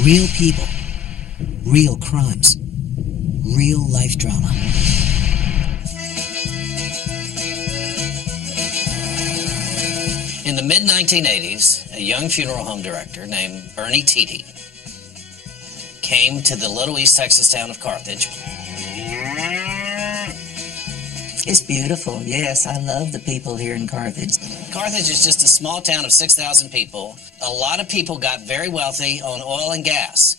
Real people, real crimes, real life drama. In the mid-1980s, a young funeral home director named Bernie Tiede came to the little East Texas town of Carthage. It's beautiful, yes. I love the people here in Carthage. Carthage is just a small town of 6,000 people. A lot of people got very wealthy on oil and gas.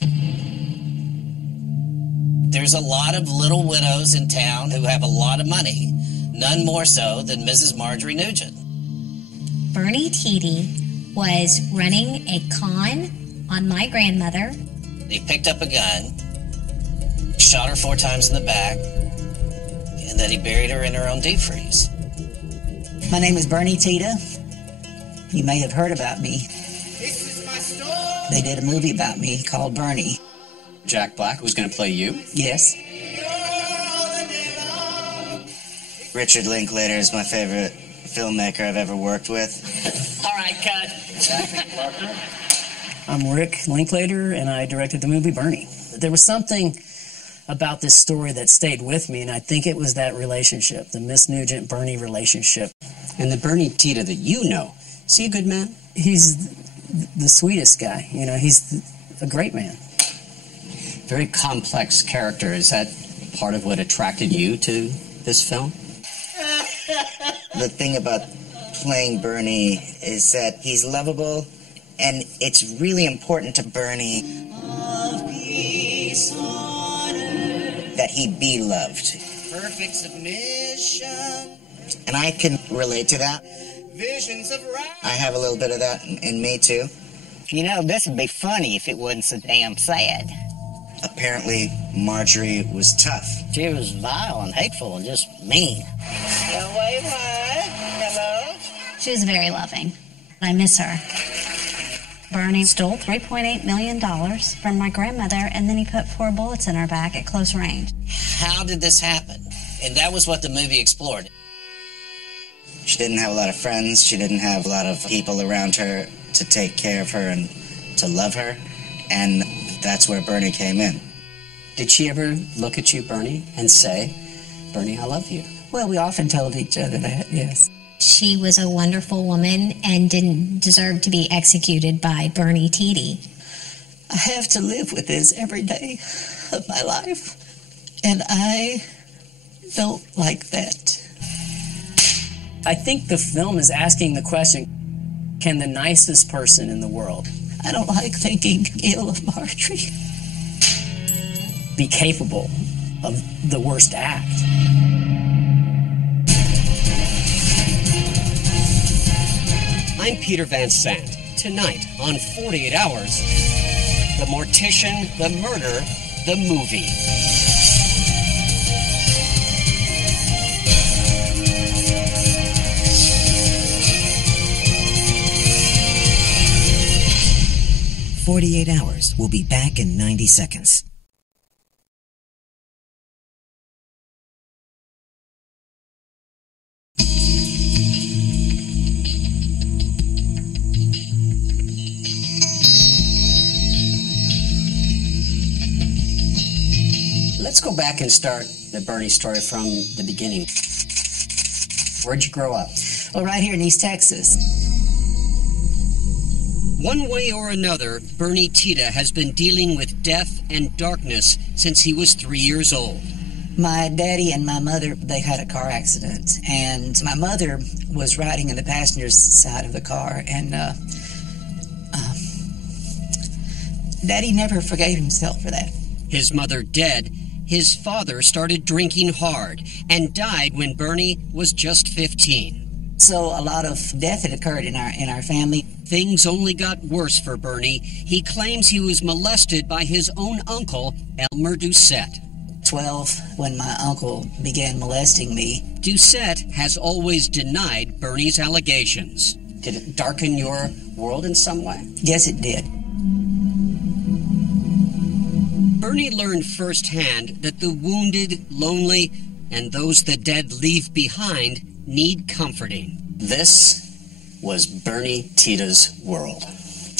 There's a lot of little widows in town who have a lot of money, none more so than Mrs. Marjorie Nugent. Bernie Tiede was running a con on my grandmother. He picked up a gun, shot her 4 times in the back, and then he buried her in her own deep freeze. My name is Bernie Tiede. You may have heard about me. They did a movie about me called Bernie. Jack Black was going to play you? Yes. Richard Linklater is my favorite filmmaker I've ever worked with. All right, cut. I'm Rick Linklater, and I directed the movie Bernie. There was something about this story that stayed with me, and I think it was that relationship, the Miss Nugent-Bernie relationship. And the Bernie Tiede that you know, is he a good man? He's the sweetest guy. You know, he's a great man. Very complex character. Is that part of what attracted you to this film? The thing about playing Bernie is that he's lovable, and it's really important to Bernie that he be loved. Perfect submission. And I can relate to that. Visions of right. I have a little bit of that in me, too. You know, this would be funny if it wasn't so damn sad. Apparently, Marjorie was tough. She was vile and hateful and just mean. Hello? She was very loving. I miss her. Bernie stole $3.8 million from my grandmother, and then he put 4 bullets in her back at close range. How did this happen? And that was what the movie explored. She didn't have a lot of friends. She didn't have a lot of people around her to take care of her and to love her. And that's where Bernie came in. Did she ever look at you, Bernie, and say, Bernie, I love you? Well, we often told each other that, yes. She was a wonderful woman and didn't deserve to be executed by Bernie Tiede. I have to live with this every day of my life, and I don't like that. I think the film is asking the question, can the nicest person in the world I don't like thinking ill of Marjorie. be capable of the worst act? I'm Peter Van Sant. Tonight on 48 Hours, The Mortician, The Murder, The Movie. "48 Hours" will be back in 90 seconds. Let's go back and start the Bernie story from the beginning. Where'd you grow up? Well, right here in East Texas. One way or another, Bernie Tiede has been dealing with death and darkness since he was 3 years old. My daddy and my mother, they had a car accident, and my mother was riding in the passenger side of the car, and Daddy never forgave himself for that. His mother dead, his father started drinking hard and died when Bernie was just 15. So a lot of death had occurred in our family. Things only got worse for Bernie. He claims he was molested by his own uncle, Elmer Doucette. 12 when my uncle began molesting me. Doucette has always denied Bernie's allegations. Did it darken your world in some way? Yes, it did. Bernie learned firsthand that the wounded, lonely, and those the dead leave behind need comforting. This was Bernie Tiede's world.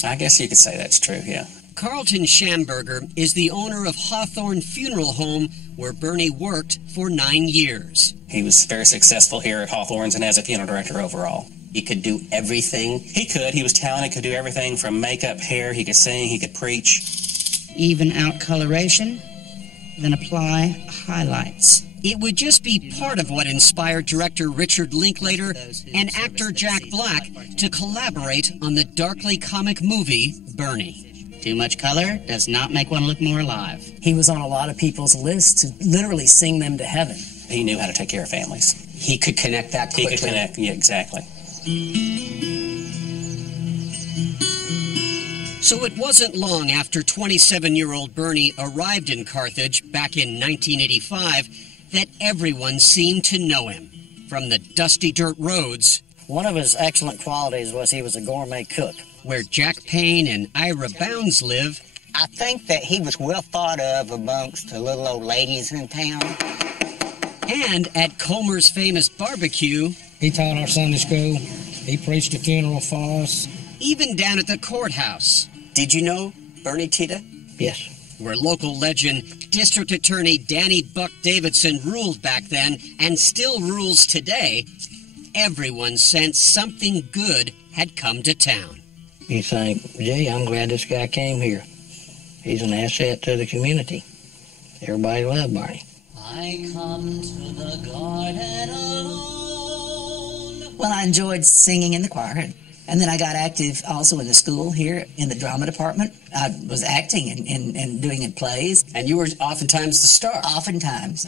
I guess you could say that's true, yeah. Carlton Schamberger is the owner of Hawthorne Funeral Home, where Bernie worked for 9 years. He was very successful here at Hawthorne's and as a funeral director overall. He could do everything. He was talented, could do everything from makeup, hair, he could sing, he could preach. Even out coloration, then apply highlights. It would just be part of what inspired director Richard Linklater and actor Jack Black to collaborate on the darkly comic movie Bernie. Too much color does not make one look more alive. He was on a lot of people's lists to literally sing them to heaven. He knew how to take care of families. He could connect that quickly. He could connect, yeah, exactly. So it wasn't long after 27-year-old Bernie arrived in Carthage back in 1985 that everyone seemed to know him. From the dusty dirt roads... One of his excellent qualities was he was a gourmet cook. Where Jack Payne and Ira Bounds live... I think that he was well thought of amongst the little old ladies in town. And at Comer's famous barbecue... He taught our Sunday school. He preached a funeral for us. Even down at the courthouse. Did you know Bernie Tita? Yes. Where local legend District Attorney Danny Buck Davidson ruled back then and still rules today, everyone sensed something good had come to town. You think, gee, I'm glad this guy came here. He's an asset to the community. Everybody loved Bernie. I come to the garden alone. Well, I enjoyed singing in the choir. And then I got active also in the school here in the drama department. I was acting and doing in plays. And you were oftentimes the star. Oftentimes,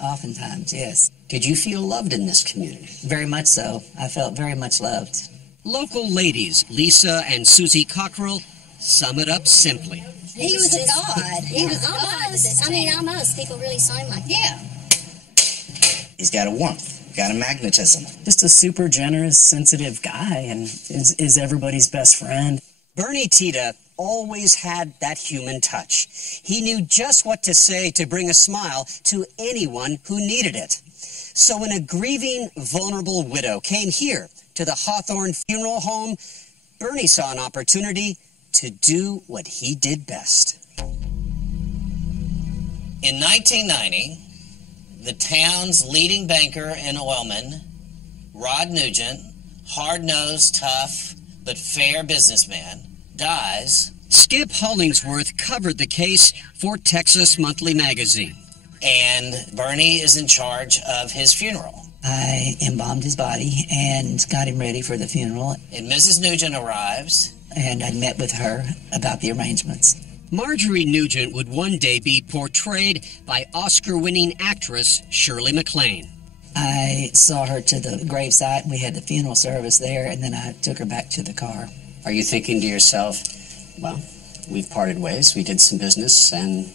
yes. Did you feel loved in this community? Very much so. I felt very much loved. Local ladies, Lisa and Susie Cockrell, sum it up simply. He was a god. He was almost. I mean, almost. People really saw him like that. Yeah. He's got a warmth. Got a magnetism. Just a super generous, sensitive guy, and is everybody's best friend. Bernie Tita always had that human touch. He knew just what to say to bring a smile to anyone who needed it. So when a grieving, vulnerable widow came here to the Hawthorne Funeral Home, Bernie saw an opportunity to do what he did best. In 1990, the town's leading banker and oilman, Rod Nugent, hard-nosed, tough, but fair businessman, dies. Skip Hollingsworth covered the case for Texas Monthly Magazine. And Bernie is in charge of his funeral. I embalmed his body and got him ready for the funeral. And Mrs. Nugent arrives. And I met with her about the arrangements. Marjorie Nugent would one day be portrayed by Oscar-winning actress Shirley MacLaine. I saw her to the gravesite. We had the funeral service there, and then I took her back to the car. Are you thinking to yourself, well, we've parted ways, we did some business, and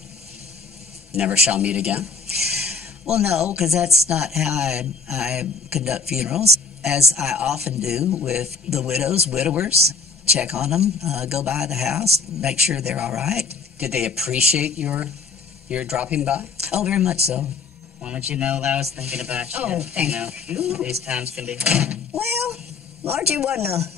never shall meet again? Well, no, because that's not how I conduct funerals, as I often do with the widowers. Check on them, go by the house, make sure they're all right. Did they appreciate your dropping by? Oh, very much so. Why don't you know that I was thinking about you? Oh, thank you. These times can be hard. Well, Margie wasn't a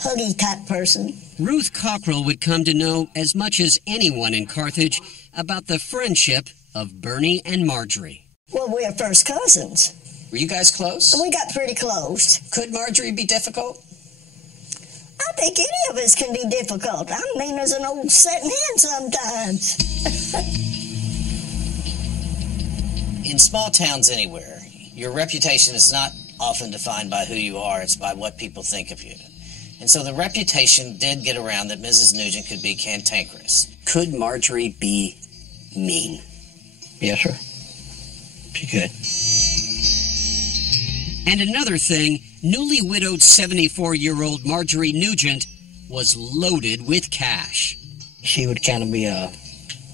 huggy type person. Ruth Cockrell would come to know as much as anyone in Carthage about the friendship of Bernie and Marjorie. Well, we're first cousins. Were you guys close? We got pretty close. Could Marjorie be difficult? I think any of us can be difficult. I'm mean as an old setting hen sometimes. In small towns anywhere, your reputation is not often defined by who you are, it's by what people think of you. And so the reputation did get around that Mrs. Nugent could be cantankerous. Could Marjorie be mean? Yes, sir. She could. And another thing, newly widowed 74-year-old Marjorie Nugent was loaded with cash. She would kind of be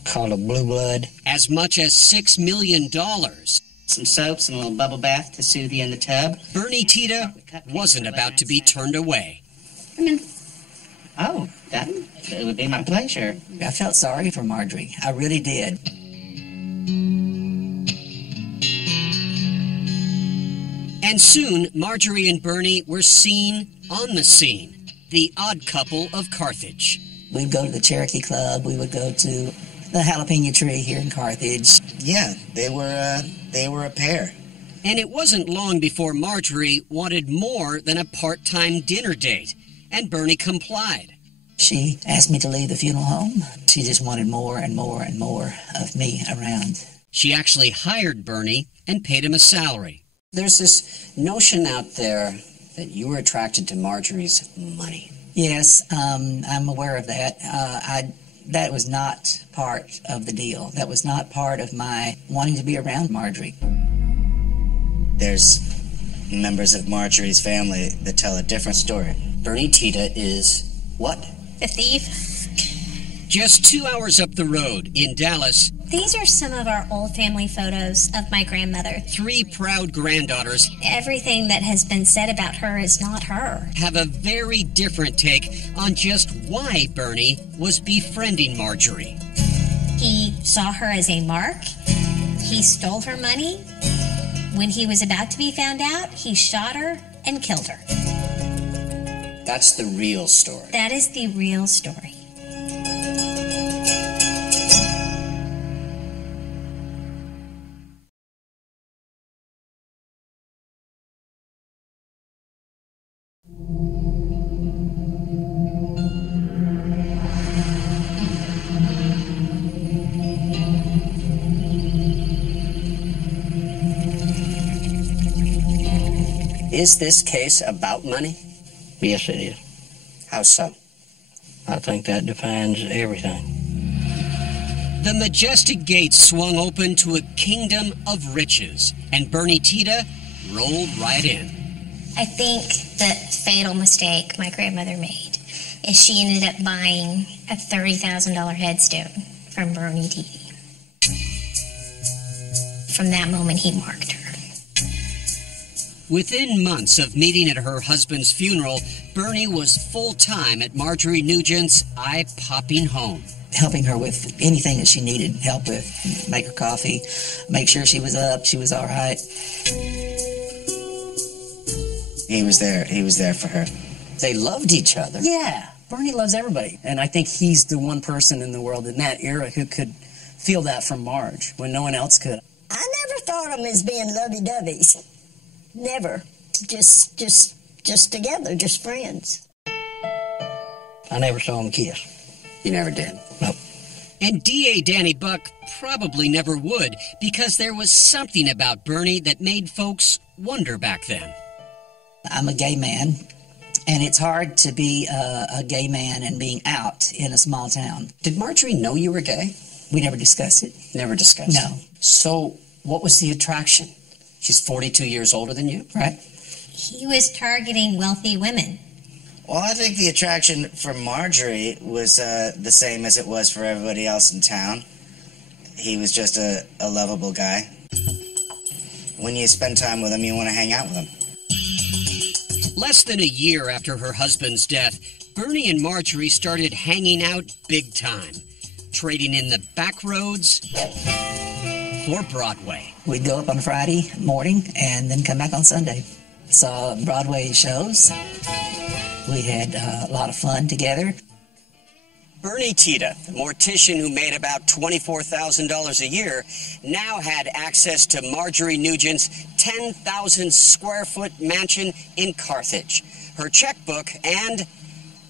called a blue blood. As much as $6 million. Some soaps and a little bubble bath to soothe you in the tub. Bernie Tita wasn't about to be turned away. Come in. Oh, it would be my pleasure. I felt sorry for Marjorie. I really did. And soon, Marjorie and Bernie were seen on the scene. The odd couple of Carthage. We'd go to the Cherokee Club. We would go to the Jalapeno Tree here in Carthage. Yeah, they were a pair. And it wasn't long before Marjorie wanted more than a part-time dinner date, and Bernie complied. She asked me to leave the funeral home. She just wanted more and more and more of me around. She actually hired Bernie and paid him a salary. There's this notion out there that you were attracted to Marjorie's money. Yes, I'm aware of that. That was not part of the deal. That was not part of my wanting to be around Marjorie. There's members of Marjorie's family that tell a different story. Bernie Tita is what? The thief. Just 2 hours up the road in Dallas, These are some of our old family photos of my grandmother. 3 proud granddaughters Everything that has been said about her is not her. have a very different take on just why Bernie was befriending Marjorie. He saw her as a mark. He stole her money. When he was about to be found out, he shot her and killed her. That's the real story. That is the real story. Is this case about money? Yes, it is. How so? I think that defines everything. The majestic gates swung open to a kingdom of riches, and Bernie Tita rolled right in. I think the fatal mistake my grandmother made is she ended up buying a $30,000 headstone from Bernie Titi. From that moment, he marked her. Within months of meeting at her husband's funeral, Bernie was full-time at Marjorie Nugent's eye-popping home. Helping her with anything that she needed help with. Make her coffee, make sure she was up, she was all right. He was there for her. They loved each other. Yeah, Bernie loves everybody. And I think he's the one person in the world in that era who could feel that from Marge when no one else could. I never thought of them as being lovey-doveys. Never. Just together, just friends. I never saw him kiss. You never did? Nope. And D.A. Danny Buck probably never would, because there was something about Bernie that made folks wonder back then. I'm a gay man, and it's hard to be a gay man and being out in a small town. Did Marjorie know you were gay? We never discussed it. Never discussed No. it? So, what was the attraction? She's 42 years older than you? Right. He was targeting wealthy women. Well, I think the attraction for Marjorie was the same as it was for everybody else in town. He was just a lovable guy. When you spend time with him, you want to hang out with him. Less than a year after her husband's death, Bernie and Marjorie started hanging out big time, trading in the back roads for Broadway. We'd go up on Friday morning and then come back on Sunday. Saw Broadway shows. We had a lot of fun together. Bernie Tita, the mortician who made about $24,000 a year, now had access to Marjorie Nugent's 10,000 square foot mansion in Carthage, her checkbook, and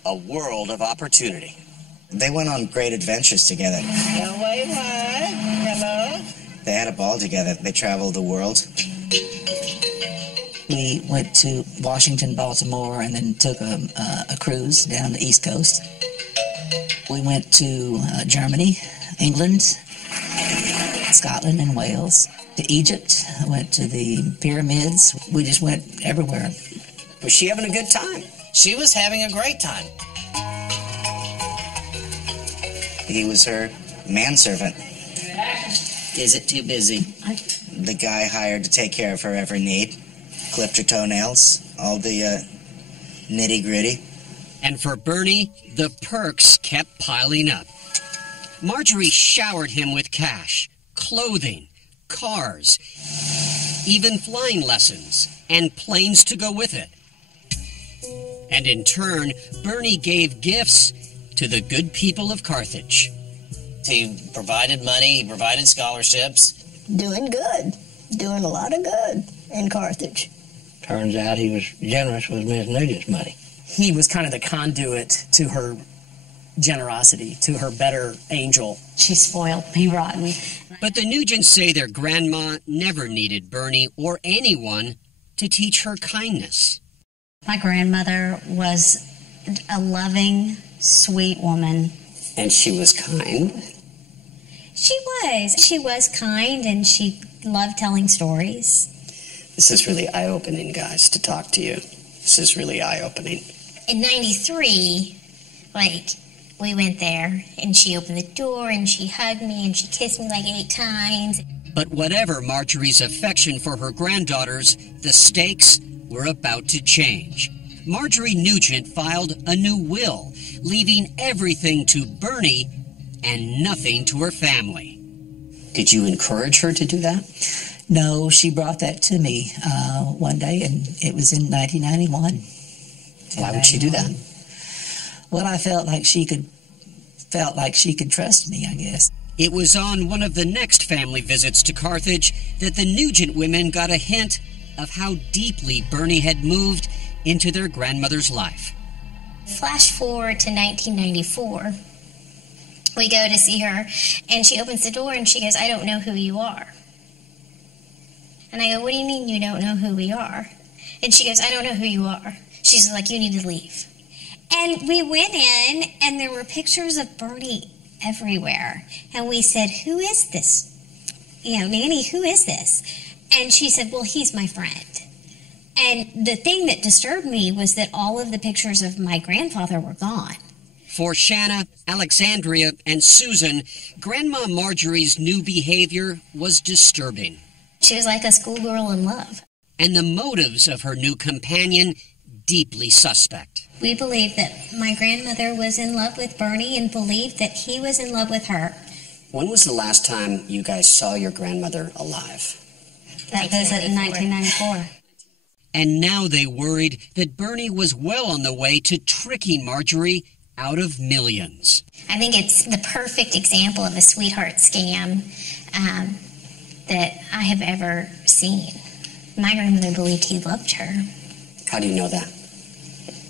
a world of opportunity. They went on great adventures together. Hello? They had a ball together. They traveled the world. We went to Washington, Baltimore, and then took a cruise down the East Coast. We went to Germany, England, Scotland, and Wales. To Egypt, went to the pyramids. We just went everywhere. Was she having a good time? She was having a great time. He was her manservant. Is it too busy? The guy hired to take care of her every need. Clipped her toenails, all the nitty-gritty. And for Bernie, the perks kept piling up. Marjorie showered him with cash, clothing, cars, even flying lessons, and planes to go with it. And in turn, Bernie gave gifts to the good people of Carthage. He provided money, he provided scholarships. Doing good. Doing a lot of good in Carthage. Turns out he was generous with Miss Nugent's money. He was kind of the conduit to her generosity, to her better angel. She spoiled me rotten. But the Nugents say their grandma never needed Bernie or anyone to teach her kindness. My grandmother was a loving, sweet woman. And she was kind. She was. She was kind and she loved telling stories. This is really eye-opening, guys, to talk to you. This is really eye-opening. In 93, we went there and she opened the door and she hugged me and she kissed me like 8 times. But whatever Marjorie's affection for her granddaughters, the stakes were about to change. Marjorie Nugent filed a new will, leaving everything to Bernie and nothing to her family. Did you encourage her to do that? No, she brought that to me one day, and it was in 1991. Why would she do that? Well, I felt like she could trust me, I guess. It was on one of the next family visits to Carthage that the Nugent women got a hint of how deeply Bernie had moved into their grandmother's life. Flash forward to 1994. We go to see her, and she opens the door, and she goes, "I don't know who you are." And I go, "What do you mean you don't know who we are?" And she goes, "I don't know who you are." She's like, "You need to leave." And we went in, and there were pictures of Bernie everywhere. And we said, "Who is this? Nanny, who is this?" And she said, "Well, he's my friend." And the thing that disturbed me was that all of the pictures of my grandfather were gone. For Shanna, Alexandria, and Susan, Grandma Marjorie's new behavior was disturbing. She was like a schoolgirl in love. And the motives of her new companion deeply suspect. We believe that my grandmother was in love with Bernie and believed that he was in love with her. When was the last time you guys saw your grandmother alive? That visit in 1994. And now they worried that Bernie was well on the way to tricking Marjorie out of millions. I think it's the perfect example of a sweetheart scam that I have ever seen. My grandmother believed he loved her. How do you know that?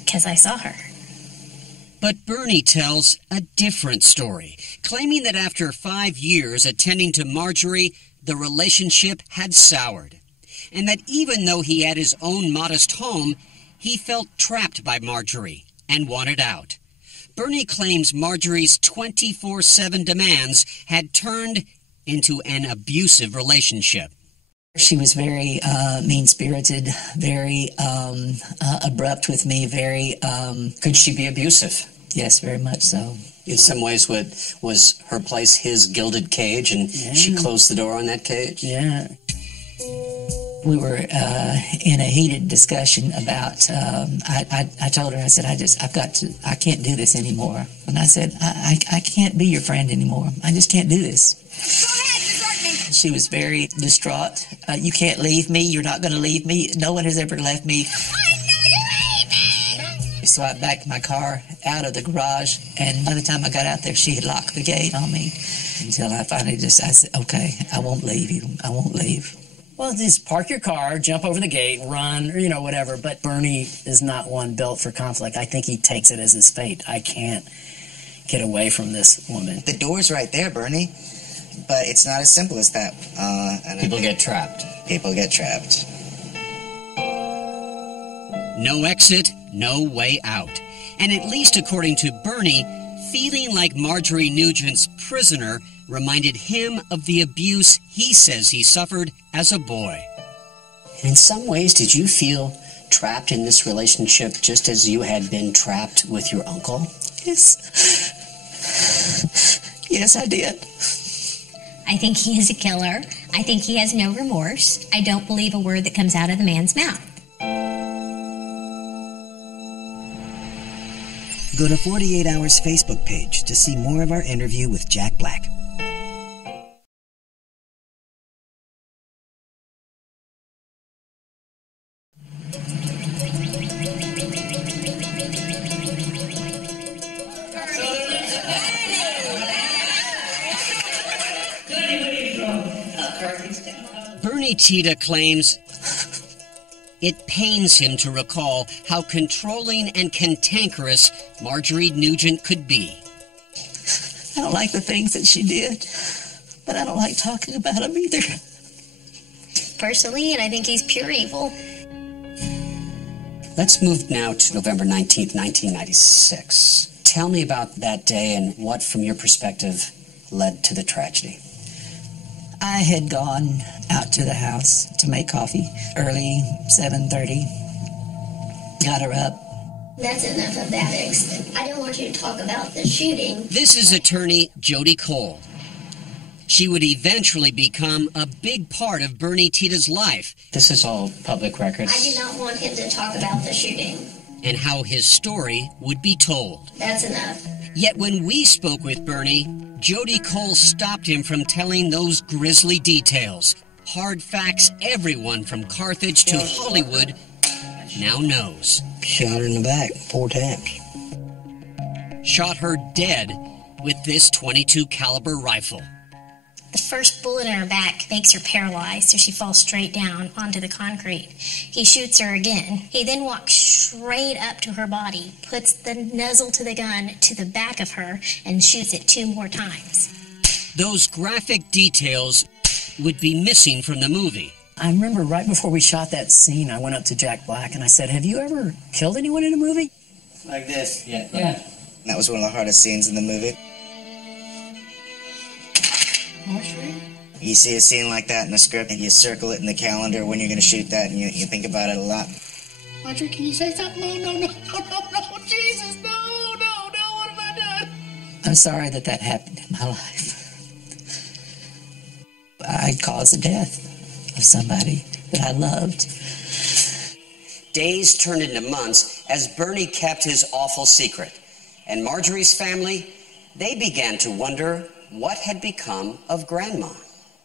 Because I saw her. But Bernie tells a different story, claiming that after 5 years attending to Marjorie, the relationship had soured. And that even though he had his own modest home, he felt trapped by Marjorie and wanted out. Bernie claims Marjorie's 24/7 demands had turned into an abusive relationship. She was very mean-spirited, very abrupt with me, very... Could she be abusive? Yes, very much so. In some ways, was her place his gilded cage, and she closed the door on that cage? Yeah. We were in a heated discussion about, I told her, I said, I can't do this anymore. And I said, I can't be your friend anymore. I just can't do this. Go ahead, desert me. She was very distraught. You can't leave me. You're not going to leave me. No one has ever left me. I know you hate me. So I backed my car out of the garage, and by the time I got out there, she had locked the gate on me until I finally I said, okay, I won't leave you. I won't leave. Well, just park your car, jump over the gate, run, whatever. But Bernie is not one built for conflict. I think he takes it as his fate. I can't get away from this woman. The door's right there, Bernie. But it's not as simple as that. People get trapped. People get trapped. No exit, no way out. And at least according to Bernie, feeling like Marjorie Nugent's prisoner reminded him of the abuse he says he suffered as a boy. In some ways, did you feel trapped in this relationship just as you had been trapped with your uncle? Yes. Yes, I did. I think he is a killer. I think he has no remorse. I don't believe a word that comes out of the man's mouth. Go to 48 Hours Facebook page to see more of our interview with Jack Black. Bernie Tita claims it pains him to recall how controlling and cantankerous Marjorie Nugent could be. I don't like the things that she did, but I don't like talking about them either. Personally, and I think he's pure evil. Let's move now to November 19th, 1996. Tell me about that day and what, from your perspective, led to the tragedy. I had gone out to the house to make coffee early, 7:30. Got her up. That's enough of that accident. I don't want you to talk about the shooting. This is attorney Jody Cole. She would eventually become a big part of Bernie Tita's life. This is all public records. I do not want him to talk about the shooting. And how his story would be told. That's enough. Yet when we spoke with Bernie, Jody Cole stopped him from telling those grisly details. Hard facts everyone from Carthage to Hollywood now knows. Shot her in the back 4 times. Shot her dead with this .22 caliber rifle. The first bullet in her back makes her paralyzed, so she falls straight down onto the concrete. He shoots her again. He then walks straight up to her body, puts the muzzle to the gun to the back of her, and shoots it 2 more times. Those graphic details would be missing from the movie. I remember right before we shot that scene, I went up to Jack Black and I said, "Have you ever killed anyone in a movie?" Like this. Yeah. That was one of the hardest scenes in the movie. You see a scene like that in the script, and you circle it in the calendar when you're going to shoot that, and you think about it a lot. Audrey, can you say something? No, Jesus, no, what have I done? I'm sorry that happened in my life. I caused the death of somebody that I loved. Days turned into months as Bernie kept his awful secret. And Marjorie's family, they began to wonder what had become of Grandma.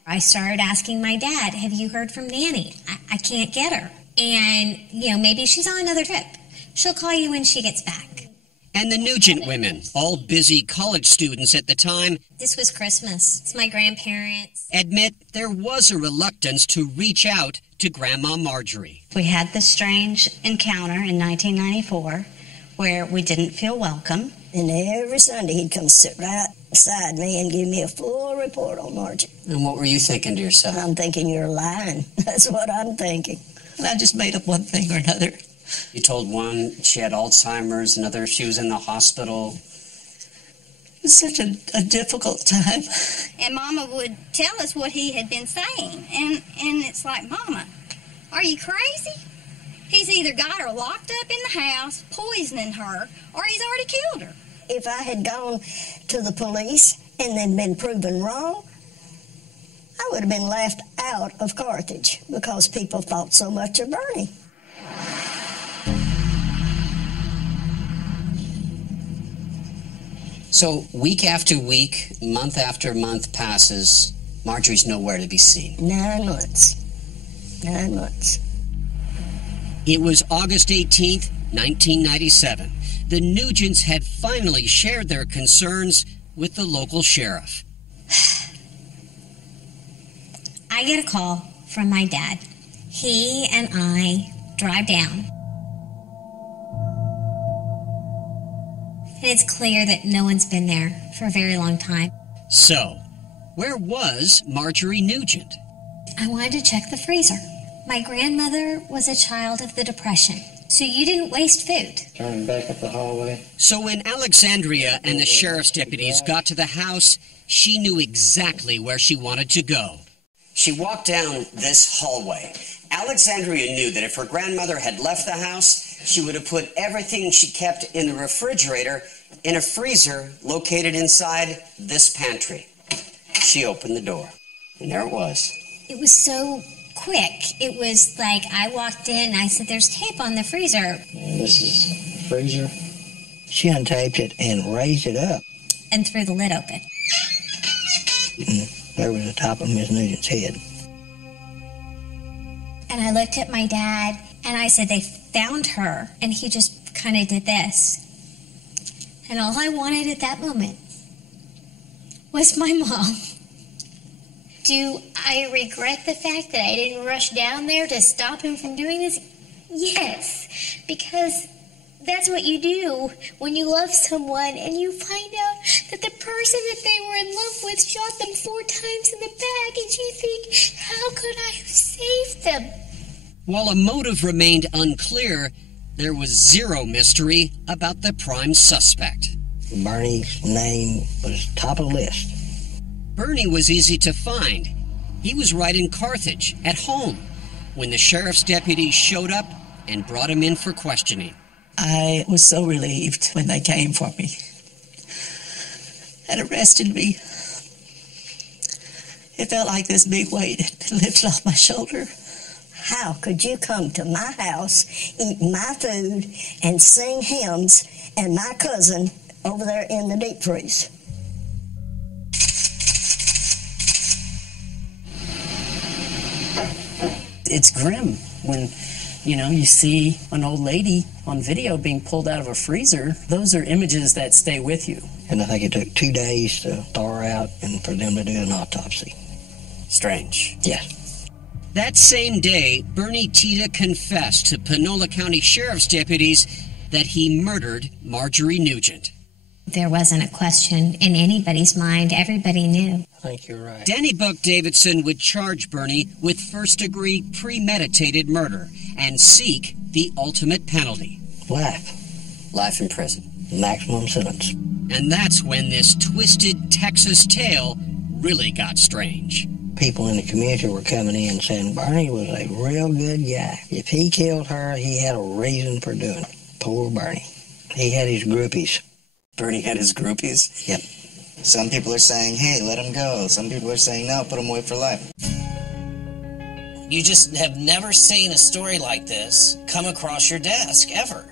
I started asking my dad, "Have you heard from Nanny? I can't get her. And, maybe she's on another trip. She'll call you when she gets back." And the Nugent women, all busy college students at the time, This was Christmas. It's my grandparents. admit there was a reluctance to reach out to Grandma Marjorie. We had this strange encounter in 1994 where we didn't feel welcome. And every Sunday he'd come sit right beside me and give me a full report on Margie. And what were you thinking to yourself? I'm thinking you're lying. That's what I'm thinking. And I just made up one thing or another. You told one she had Alzheimer's, another she was in the hospital. It was such a difficult time. And Mama would tell us what he had been saying. And it's like, Mama, are you crazy? He's either got her locked up in the house, poisoning her, or he's already killed her. If I had gone to the police and then been proven wrong, I would have been left out of Carthage because people thought so much of Bernie. So week after week, month after month passes, Marjorie's nowhere to be seen. 9 months. 9 months. It was August 18th, 1997. The Nugents had finally shared their concerns with the local sheriff. I get a call from my dad. He and I drive down. And it's clear that no one's been there for a very long time. So, where was Marjorie Nugent? I wanted to check the freezer. My grandmother was a child of the Depression, so you didn't waste food. Turning back up the hallway. So when Alexandria and the sheriff's deputies got to the house, she knew exactly where she wanted to go. She walked down this hallway. Alexandria knew that if her grandmother had left the house, she would have put everything she kept in the refrigerator in a freezer located inside this pantry. She opened the door, and there it was. It was so quick. It was like I walked in and I said, "There's tape on the freezer." And this is the freezer. She untaped it and raised it up. And threw the lid open. And there was the top of Miss Nugent's head. And I looked at my dad and I said, "They found her." And he just kind of did this. And all I wanted at that moment was my mom Do I regret the fact that I didn't rush down there to stop him from doing this? Yes, because that's what you do when you love someone and you find out that the person that they were in love with shot them 4 times in the back, and you think, how could I have saved them? While a motive remained unclear, there was zero mystery about the prime suspect. Bernie's name was top of the list. Bernie was easy to find. He was right in Carthage, at home, when the sheriff's deputies showed up and brought him in for questioning. I was so relieved when they came for me and arrested me. It felt like this big weight had been lifted off my shoulder. How could you come to my house, eat my food, and sing hymns, and my cousin over there in the deep freeze? It's grim when, you see an old lady on video being pulled out of a freezer. Those are images that stay with you. And I think it took 2 days to thaw her out and for them to do an autopsy. Strange. Yes. That same day, Bernie Tita confessed to Panola County Sheriff's deputies that he murdered Marjorie Nugent. There wasn't a question in anybody's mind. Everybody knew. I think you're right. Danny Buck Davidson would charge Bernie with first-degree premeditated murder and seek the ultimate penalty. Life in prison. Maximum sentence. And that's when this twisted Texas tale really got strange. People in the community were coming in saying Bernie was a real good guy. If he killed her, he had a reason for doing it. Poor Bernie. He had his groupies. Bernie had his groupies? Yep. Some people are saying, hey, let him go. Some people are saying, no, put him away for life. You just have never seen a story like this come across your desk, ever.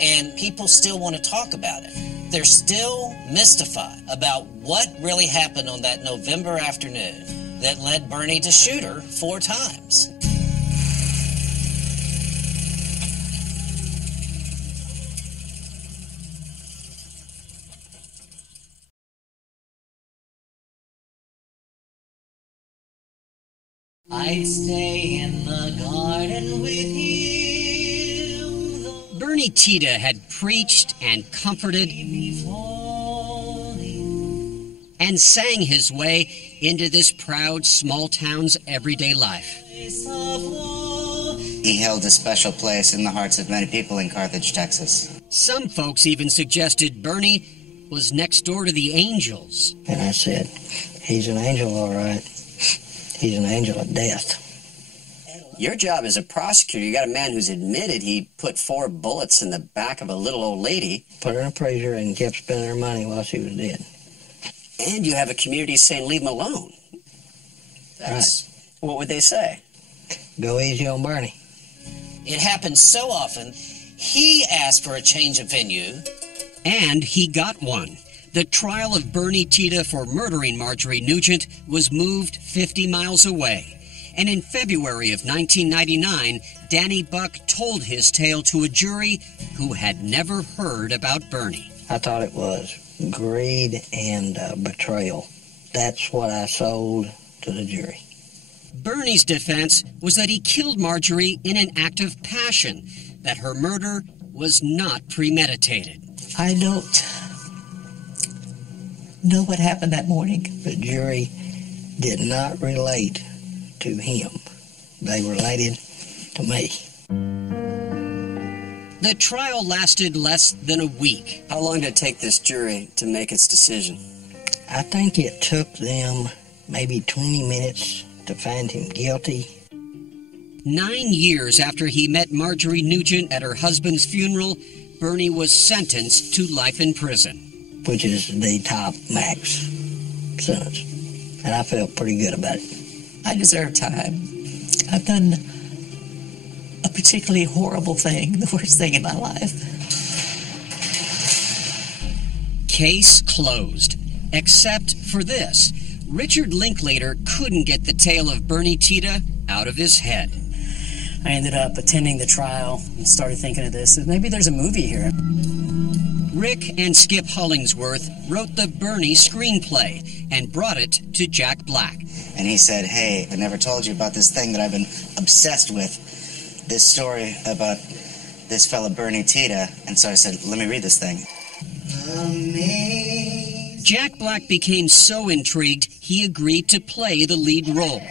And people still want to talk about it. They're still mystified about what really happened on that November afternoon that led Bernie to shoot her 4 times. I'd stay in the garden with him. Bernie Tita had preached and comforted and sang his way into this proud small town's everyday life. He held a special place in the hearts of many people in Carthage, Texas. Some folks even suggested Bernie was next door to the angels. And I said, he's an angel, all right. He's an angel of death. Your job as a prosecutor, you got a man who's admitted he put 4 bullets in the back of a little old lady. Put her in a freezer and kept spending her money while she was dead. And you have a community saying, leave him alone. That's, right. What would they say? Go easy on Bernie. It happens so often, he asked for a change of venue. And he got one. The trial of Bernie Tita for murdering Marjorie Nugent was moved 50 miles away. And in February of 1999, Danny Buck told his tale to a jury who had never heard about Bernie. I thought it was greed and betrayal. That's what I sold to the jury. Bernie's defense was that he killed Marjorie in an act of passion, that her murder was not premeditated. I don't know what happened that morning. The jury did not relate to him. They related to me. The trial lasted less than a week. How long did it take this jury to make its decision? I think it took them maybe 20 minutes to find him guilty. 9 years after he met Marjorie Nugent at her husband's funeral, Bernie was sentenced to life in prison. Which is the top max sentence. And I felt pretty good about it. I deserve time. I've done a particularly horrible thing, the worst thing in my life. Case closed. Except for this. Richard Linklater couldn't get the tale of Bernie Tita out of his head. I ended up attending the trial and started thinking of this. Maybe there's a movie here. Rick and Skip Hollingsworth wrote the Bernie screenplay and brought it to Jack Black. And he said, hey, I never told you about this thing that I've been obsessed with, this story about this fella Bernie Tita. And so I said, let me read this thing. Amazing. Jack Black became so intrigued, he agreed to play the lead role.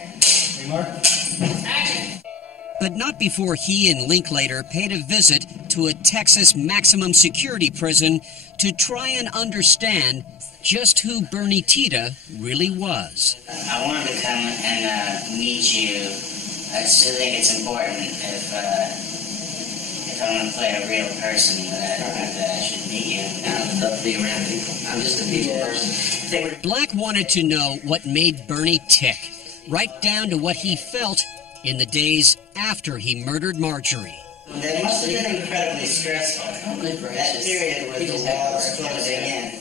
But not before he and Linklater paid a visit to a Texas maximum security prison to try and understand just who Bernie Tita really was. I wanted to come and meet you. I still think it's important if I'm going to play a real person that I should meet you. I would love to be around people. I'm just a people person. Black wanted to know what made Bernie tick, right down to what he felt in the days after he murdered Marjorie. That must have been incredibly stressful. Oh, good gracious. That period with the walls closing in.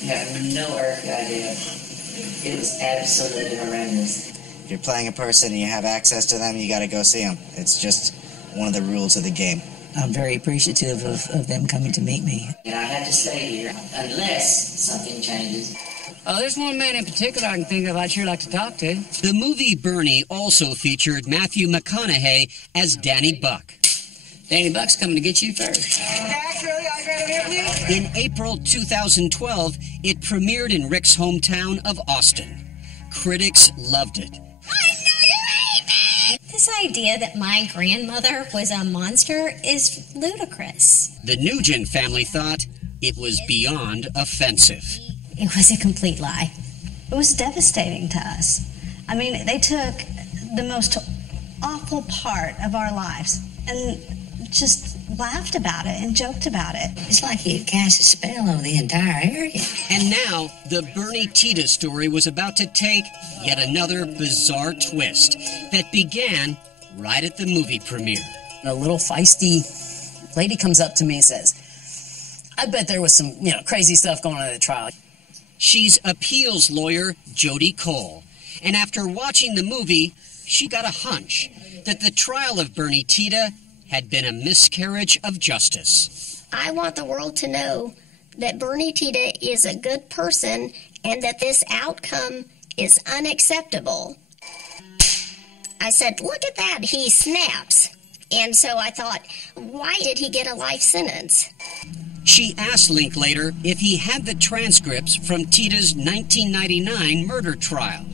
You have no earthly idea. It was absolutely horrendous. If you're playing a person and you have access to them, you got to go see them. It's just one of the rules of the game. I'm very appreciative of them coming to meet me. And I have to stay here unless something changes. There's one man in particular I can think of I'd sure like to talk to. The movie Bernie also featured Matthew McConaughey as Danny Buck. Danny Buck's coming to get you first. In April 2012, it premiered in Rick's hometown of Austin. Critics loved it. This idea that my grandmother was a monster is ludicrous. The Nugent family thought it was beyond offensive. It was a complete lie. It was devastating to us. I mean, they took the most awful part of our lives and just laughed about it and joked about it. It's like he had cast a spell over the entire area. And now, the Bernie Tita story was about to take yet another bizarre twist that began right at the movie premiere. A little feisty lady comes up to me and says, I bet there was some, crazy stuff going on at the trial. She's appeals lawyer Jody Cole. And after watching the movie, she got a hunch that the trial of Bernie Tita had been a miscarriage of justice. I want the world to know that Bernie Tita is a good person and that this outcome is unacceptable. I said, look at that, he snaps. And so I thought, why did he get a life sentence? She asked Linklater if he had the transcripts from Tita's 1999 murder trial.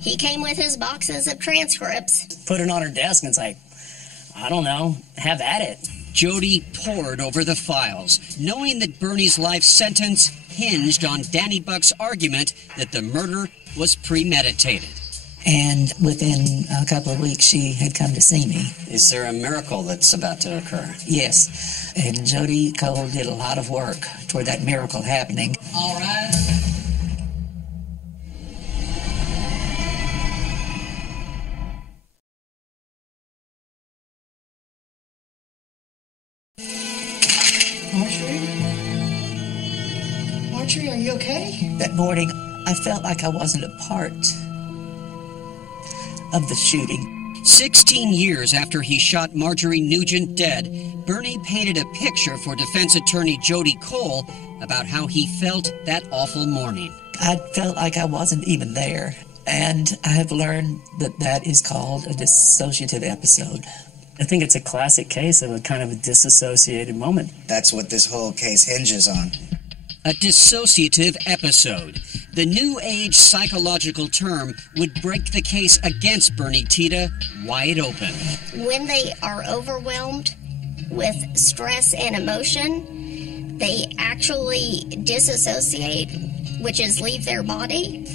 He came with his boxes of transcripts. Put it on her desk and it's like, I don't know, have at it. Jody pored over the files, knowing that Bernie's life sentence hinged on Danny Buck's argument that the murder was premeditated. And within a couple of weeks, she had come to see me. Is there a miracle that's about to occur? Yes. And Jody Cole did a lot of work toward that miracle happening. All right. Marjorie, are you okay? That morning, I felt like I wasn't a part of the shooting. 16 years after he shot Marjorie Nugent dead, Bernie painted a picture for defense attorney Jody Cole about how he felt that awful morning. I felt like I wasn't even there. And I have learned that that is called a dissociative episode. I think it's a classic case of a kind of a disassociated moment. That's what this whole case hinges on. A dissociative episode. The New Age psychological term would break the case against Bernie Tita wide open. When they are overwhelmed with stress and emotion, they actually disassociate, which is leave their body.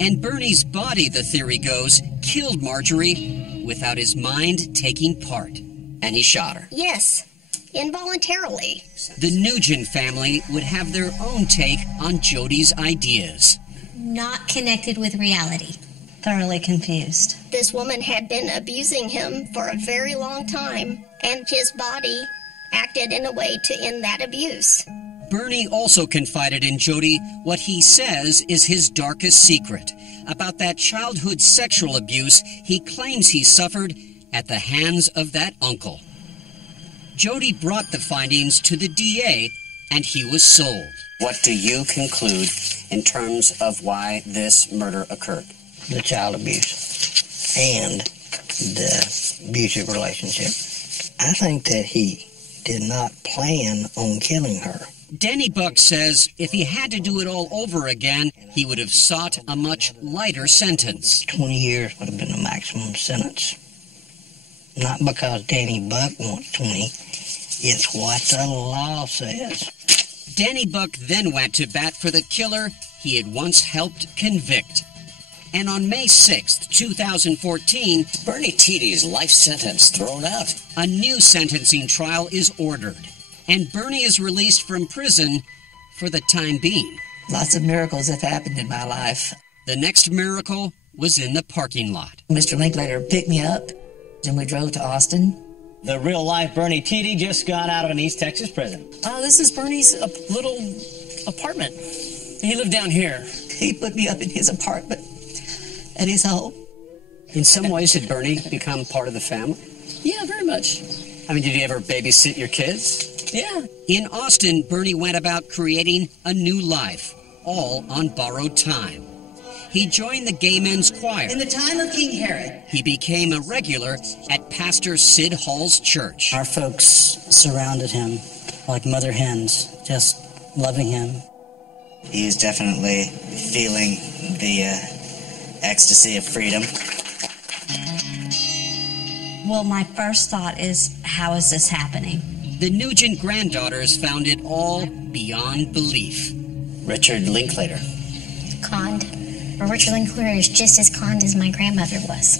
And Bernie's body, the theory goes, killed Marjorie without his mind taking part. And he shot her. Yes, involuntarily. The Nugent family would have their own take on Jody's ideas. Not connected with reality. Thoroughly confused. This woman had been abusing him for a very long time, and his body acted in a way to end that abuse. Bernie also confided in Jody what he says is his darkest secret about that childhood sexual abuse he claims he suffered at the hands of that uncle. Jody brought the findings to the DA, and he was sold. What do you conclude in terms of why this murder occurred? The child abuse and the abusive relationship. I think that he did not plan on killing her. Danny Buck says if he had to do it all over again, he would have sought a much lighter sentence. 20 years would have been the maximum sentence. Not because Danny Buck wants 20, it's what the law says. Danny Buck then went to bat for the killer he had once helped convict. And on May 6th, 2014, Bernie Tity's life sentence thrown out. A new sentencing trial is ordered, and Bernie is released from prison for the time being. Lots of miracles have happened in my life. The next miracle was in the parking lot. Mr. Linklater picked me up, and we drove to Austin. The real-life Bernie Tity just got out of an East Texas prison. This is Bernie's little apartment. He lived down here. He put me up in his apartment at his home. In some ways, did Bernie become part of the family? Yeah, very much. I mean, did you ever babysit your kids? Yeah. In Austin, Bernie went about creating a new life, all on borrowed time. He joined the Gay Men's Choir. In the time of King Herod, he became a regular at Pastor Sid Hall's church. Our folks surrounded him like mother hens, just loving him. He is definitely feeling the ecstasy of freedom. Well, my first thought is, how is this happening? The Nugent granddaughters found it all beyond belief. Richard Linklater. Conned. But Richard Linklater is just as conned as my grandmother was.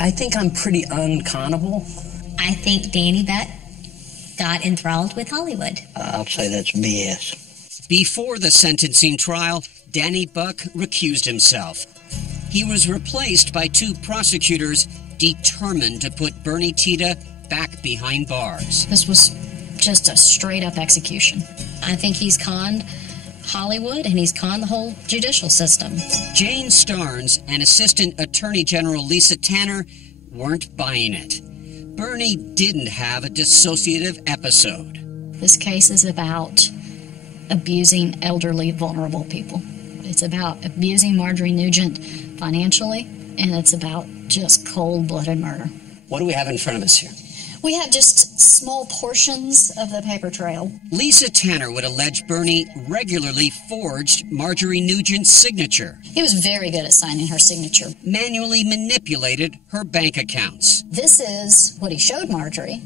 I think I'm pretty unconnable. I think Danny Buck got enthralled with Hollywood. I'll say that's BS. Before the sentencing trial, Danny Buck recused himself. He was replaced by two prosecutors determined to put Bernie Tita back behind bars. This was just a straight-up execution. I think he's conned Hollywood, and he's conned the whole judicial system. Jane Starnes and Assistant Attorney General Lisa Tanner weren't buying it. Bernie didn't have a dissociative episode. This case is about abusing elderly, vulnerable people. It's about abusing Marjorie Nugent financially, and it's about just cold-blooded murder. What do we have in front of us here? We have just small portions of the paper trail. Lisa Tanner would allege Bernie regularly forged Marjorie Nugent's signature. He was very good at signing her signature. Manually manipulated her bank accounts. This is what he showed Marjorie,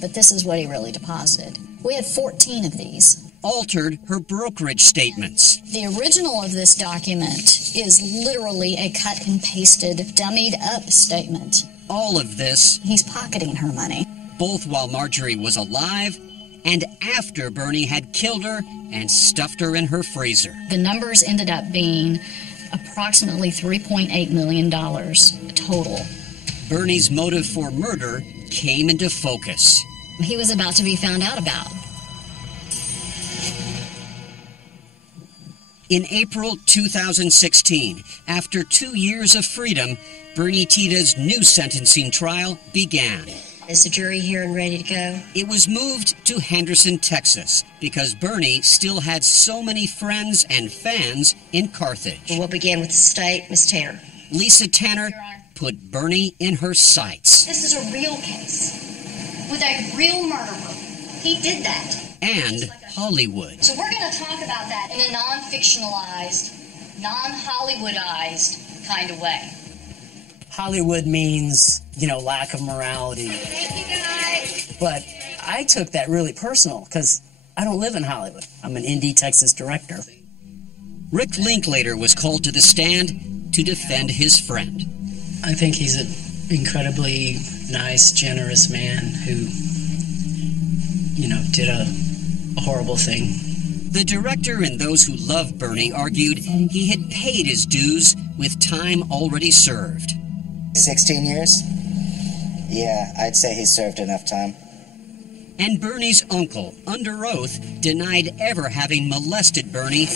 but this is what he really deposited. We have 14 of these. Altered her brokerage statements. The original of this document is literally a cut and pasted, dummied up statement. All of this, he's pocketing her money. Both while Marjorie was alive and after Bernie had killed her and stuffed her in her freezer. The numbers ended up being approximately $3.8 million total. Bernie's motive for murder came into focus. He was about to be found out about. In April 2016, after 2 years of freedom, Bernie Tita's new sentencing trial began. Is the jury here and ready to go? It was moved to Henderson, Texas, because Bernie still had so many friends and fans in Carthage. We'll begin with the state. Ms. Tanner. Lisa Tanner put Bernie in her sights. This is a real case with a real murderer. He did that. And Hollywood. So we're going to talk about that in a non-fictionalized, non-Hollywoodized kind of way. Hollywood means, lack of morality. Thank you, guys. But I took that really personal because I don't live in Hollywood. I'm an indie Texas director. Rick Linklater was called to the stand to defend his friend. I think he's an incredibly nice, generous man who, did a horrible thing. The director and those who love Bernie argued he had paid his dues with time already served. 16 years? Yeah, I'd say he served enough time. And Bernie's uncle, under oath, denied ever having molested Bernie,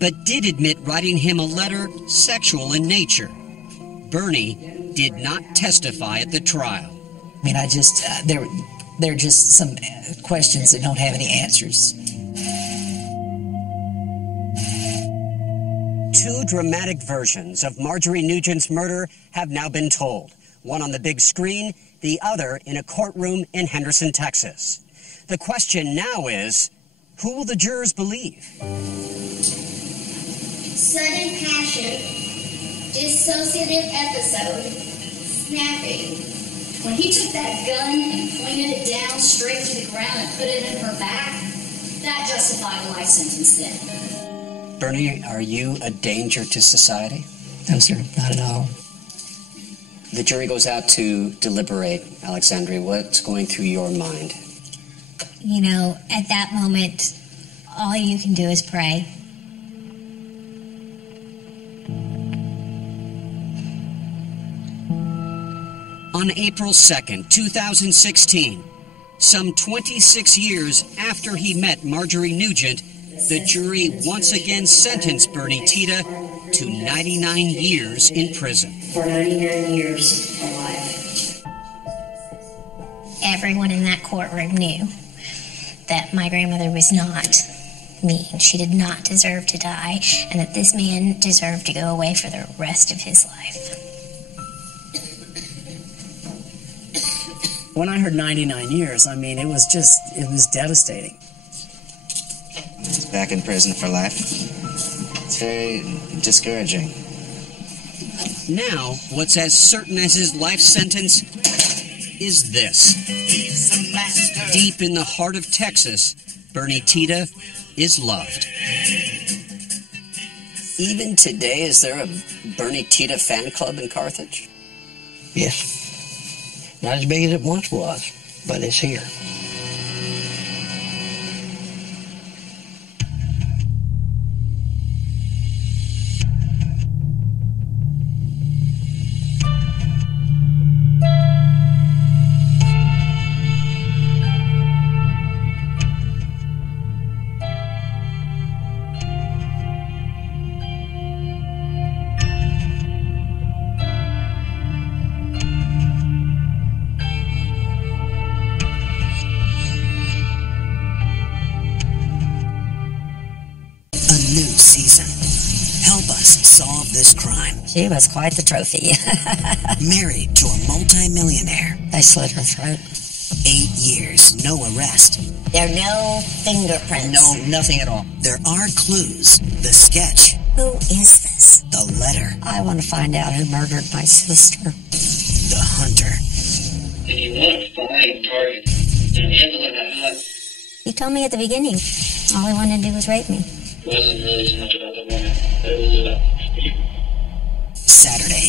but did admit writing him a letter sexual in nature. Bernie did not testify at the trial. I mean, They're just some questions that don't have any answers. Two dramatic versions of Marjorie Nugent's murder have now been told. One on the big screen, the other in a courtroom in Henderson, Texas. The question now is, who will the jurors believe? Sudden passion, dissociative episode, snapping. When he took that gun and pointed it down straight to the ground and put it in her back, that justified a life sentence then. Bernie, are you a danger to society? No, sir, not at all. The jury goes out to deliberate. Alexandria, what's going through your mind? You know, at that moment, all you can do is pray. On April 2nd, 2016, some 26 years after he met Marjorie Nugent, the jury once again sentenced Bernie Tita to 99 years in prison. For 99 years of life. Everyone in that courtroom knew that my grandmother was not mean. She did not deserve to die, and that this man deserved to go away for the rest of his life. When I heard 99 years, I mean, it was devastating. He's back in prison for life. It's very discouraging. Now, what's as certain as his life sentence is this. Deep in the heart of Texas, Bernie Tita is loved. Even today, is there a Bernie Tita fan club in Carthage? Yes. Not as big as it once was, but it's here. New season. Help us solve this crime. She was quite the trophy. Married to a multi-millionaire. They slit her throat. 8 years, no arrest. There are no fingerprints. No, nothing at all. There are clues. The sketch. Who is this? The letter. I want to find out who murdered my sister. The hunter. If you want to find target, then handle it at He told me at the beginning, all he wanted to do was rape me. It wasn't really so much about the woman, but it was about you. Saturday,